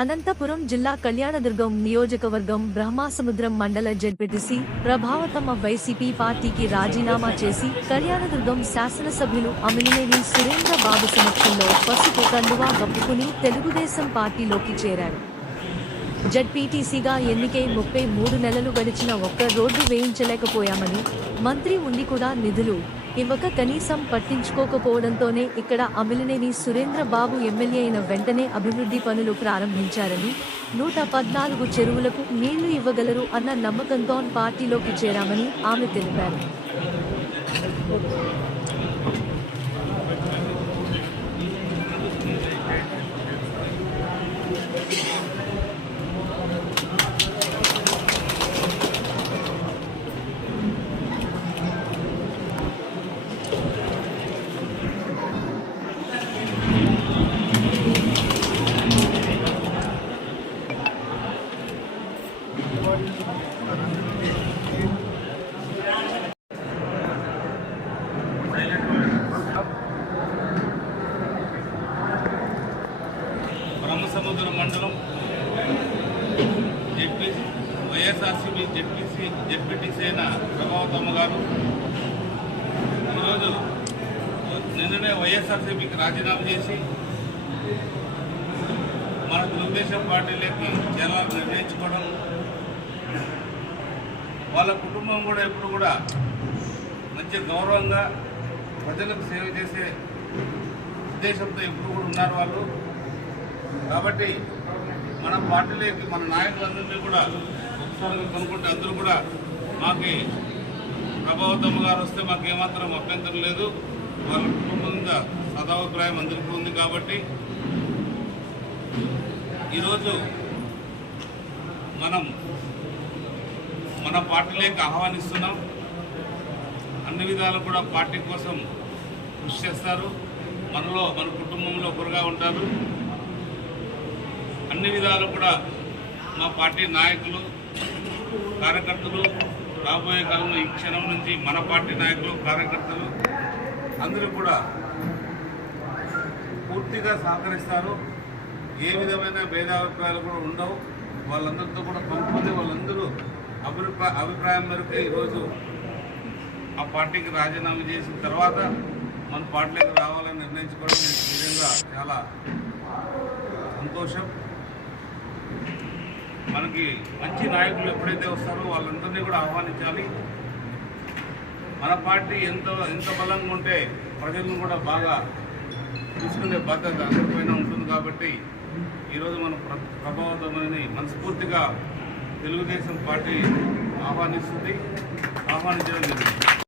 అనంతపురం జిల్లా కళ్యాణదుర్గం నియోజకవర్గం బ్రహ్మాసముద్రం మండల జెడ్పీటీసీ ప్రభావతమ వైసీపీ పార్టీకి రాజీనామా చేసి కళ్యాణదుర్గం శాసనసభ్యులు అమిలినేని సురేంద్ర బాబు సమక్షంలో పసుపు కండువా కప్పుకుని తెలుగుదేశం పార్టీలోకి చేరారు. జెడ్పీటీసీగా ఎన్నికై 33 నెలలు గడిచిన ఒక్క రోడ్డు వేయించలేకపోయామని, మంత్రి ఉండి కూడా నిధులు ఇవ్వక కనీసం పట్టించుకోకపోవడంతోనే ఇక్కడ అమిలినేని సురేంద్ర బాబు ఎమ్మెల్యే అయిన వెంటనే అభివృద్ధి పనులు ప్రారంభించారని, 114 చెరువులకు నీళ్లు ఇవ్వగలరు అన్న నమ్మకంతో పార్టీలోకి చేరామని ఆమె తెలిపారు. బ్రహ్మసముద్రం మండలం వైఎస్ఆర్సీపీ జెడ్పీటీసీ అయిన ప్రభావతమ్మ గారు ఈరోజు నిన్ననే వైఎస్ఆర్సీపీకి రాజీనామా చేసి మన తెలుగుదేశం పార్టీలోకి చేరాలని నిర్ణయించుకోవడం, వాళ్ళ కుటుంబం కూడా ఎప్పుడు కూడా మంచి గౌరవంగా ప్రజలకు సేవ చేసే ఉద్దేశంతో ఎప్పుడు కూడా ఉన్నారు వాళ్ళు. కాబట్టి మన పార్టీలోకి మన నాయకులందరినీ కూడా ఒకసారి కనుక్కుంటే అందరూ కూడా మాకు ప్రభావతమ్మ గారు వస్తే మాకు ఏమాత్రం అభ్యంతరం లేదు, వాళ్ళ కుటుంబం మీద సదాభిప్రాయం అందరికీ ఉంది. కాబట్టి ఈరోజు మనం మన పార్టీలోకి ఆహ్వానిస్తున్నాం. అన్ని విధాలు కూడా పార్టీ కోసం కృషి చేస్తారు, మనలో మన కుటుంబంలో ఒకరుగా ఉంటారు. అన్ని విధాలు కూడా మా పార్టీ నాయకులు కార్యకర్తలు రాబోయే కాలంలో ఈ క్షణం నుంచి మన పార్టీ నాయకులు కార్యకర్తలు అందరూ కూడా పూర్తిగా సహకరిస్తారు. ఏ విధమైన భేదాభిప్రాయాలు కూడా ఉండవు. వాళ్ళందరితో కూడా కలుపుకొని వాళ్ళందరూ అభిప్రాయం మేరకు ఈరోజు ఆ పార్టీకి రాజీనామా చేసిన తర్వాత మన పార్టీలోకి రావాలని నిర్ణయించుకోవడం నిజంగా చాలా సంతోషం. మనకి మంచి నాయకులు ఎప్పుడైతే వస్తారో వాళ్ళందరినీ కూడా ఆహ్వానించాలి. మన పార్టీ ఎంత బలంగా ఉంటే ప్రజలను కూడా బాగా చూసుకునే బాధ్యత అందరిపైన ఉంటుంది. కాబట్టి ఈరోజు మన ప్రభావతమని మనస్ఫూర్తిగా తెలుగుదేశం పార్టీ ఆహ్వానించడం జరిగింది.